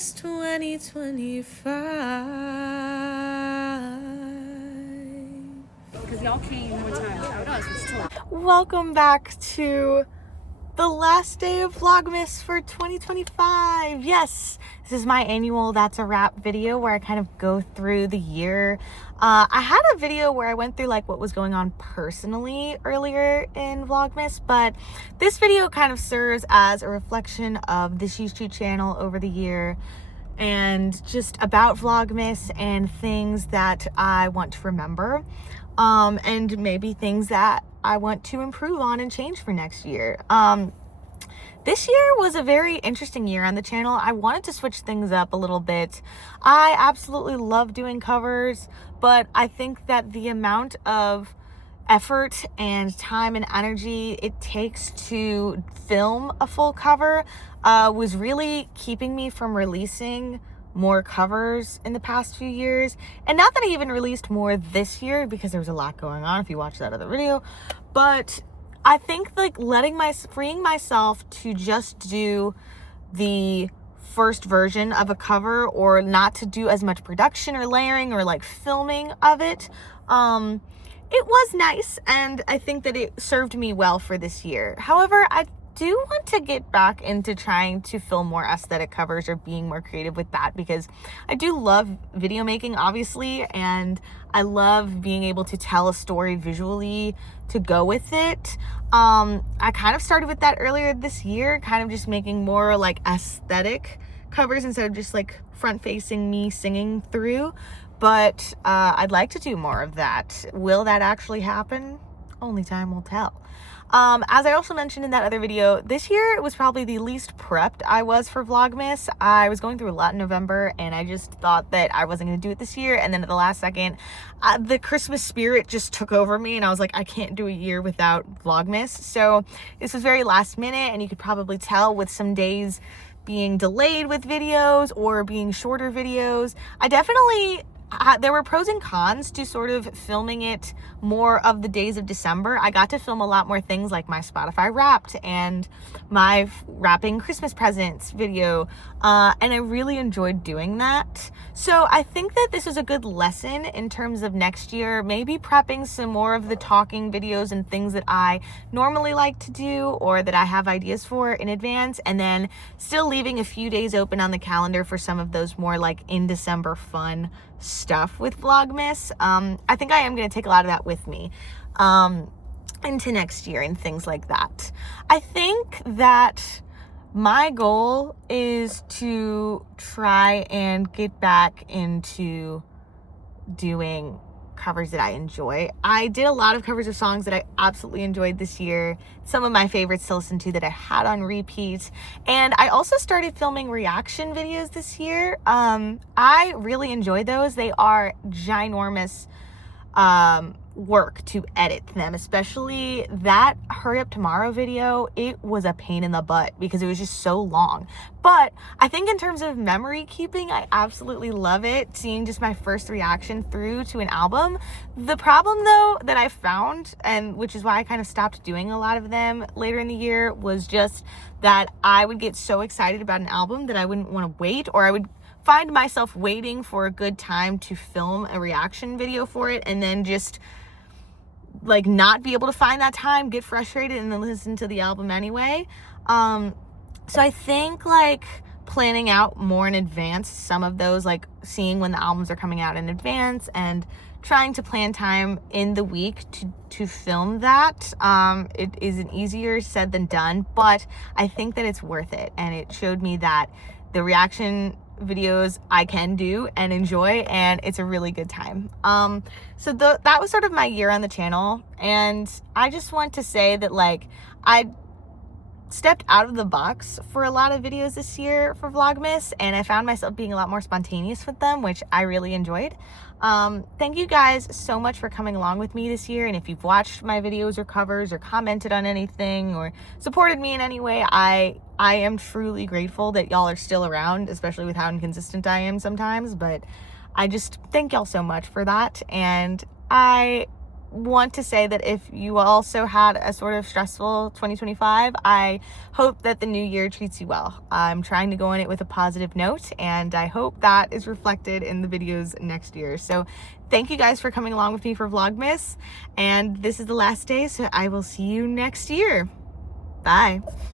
Vlogmas 2025. Because y'all came one time without us, which is Welcome back to the last day of Vlogmas for 2025. Yes, this is my annual That's a Wrap video where I kind of go through the year. I had a video where I went through like what was going on personally earlier in Vlogmas, but this video kind of serves as a reflection of this YouTube channel over the year and just about Vlogmas and things that I want to remember, and maybe things that I want to improve on and change for next year. This year was a very interesting year on the channel. I wanted to switch things up a little bit. I absolutely love doing covers, but I think that the amount of effort and time and energy it takes to film a full cover was really keeping me from releasing more covers in the past few years. And not that I even released more this year because there was a lot going on if you watch that other video, but I think like freeing myself to just do the first version of a cover, or not to do as much production or layering or like filming of it, it was nice, and I think that it served me well for this year. However, I do want to get back into trying to film more aesthetic covers or being more creative with that, because I do love video making, obviously, and I love being able to tell a story visually to go with it. I kind of started with that earlier this year, kind of just making more like aesthetic covers instead of just like front facing me singing through. But I'd like to do more of that. Will that actually happen? Only time will tell. As I also mentioned in that other video, this year was probably the least prepped I was for Vlogmas. I was going through a lot in November, and I just thought that I wasn't going to do it this year. And then at the last second, the Christmas spirit just took over me, and I was like, I can't do a year without Vlogmas. So this was very last minute, and you could probably tell with some days being delayed with videos or being shorter videos. I definitely... there were pros and cons to sort of filming it more of the days of December. I got to film a lot more things like my Spotify Wrapped and my wrapping Christmas presents video, and I really enjoyed doing that. So I think that this is a good lesson in terms of next year, maybe prepping some more of the talking videos and things that I normally like to do or that I have ideas for in advance, and then still leaving a few days open on the calendar for some of those more like in December fun stuff with Vlogmas. I think I am going to take a lot of that with me into next year and things like that. I think that my goal is to try and get back into doing covers that I enjoy. I did a lot of covers of songs that I absolutely enjoyed this year. Some of my favorites to listen to that I had on repeat. And I also started filming reaction videos this year. I really enjoy those. They are ginormous work to edit them, especially that Hurry Up Tomorrow video. It was a pain in the butt because it was just so long. But I think in terms of memory keeping, I absolutely love it, seeing just my first reaction through to an album. The problem though that I found, and which is why I kind of stopped doing a lot of them later in the year, was just that I would get so excited about an album that I wouldn't want to wait, or I would find myself waiting for a good time to film a reaction video for it, and then just like not be able to find that time, get frustrated, and then listen to the album anyway. So I think like planning out more in advance some of those, like seeing when the albums are coming out in advance and trying to plan time in the week to film that. It isn't easier said than done, but I think that it's worth it, and it showed me that the reaction videos I can do and enjoy, and it's a really good time. So that was sort of my year on the channel, and I just want to say that like I stepped out of the box for a lot of videos this year for Vlogmas, and I found myself being a lot more spontaneous with them, which I really enjoyed. Thank you guys so much for coming along with me this year, and if you've watched my videos or covers or commented on anything or supported me in any way, I am truly grateful that y'all are still around, especially with how inconsistent I am sometimes. But I just thank y'all so much for that, and I want to say that if you also had a sort of stressful 2025, I hope that the new year treats you well. I'm trying to go in it with a positive note, and I hope that is reflected in the videos next year. So thank you guys for coming along with me for Vlogmas, and this is the last day, so I will see you next year. Bye.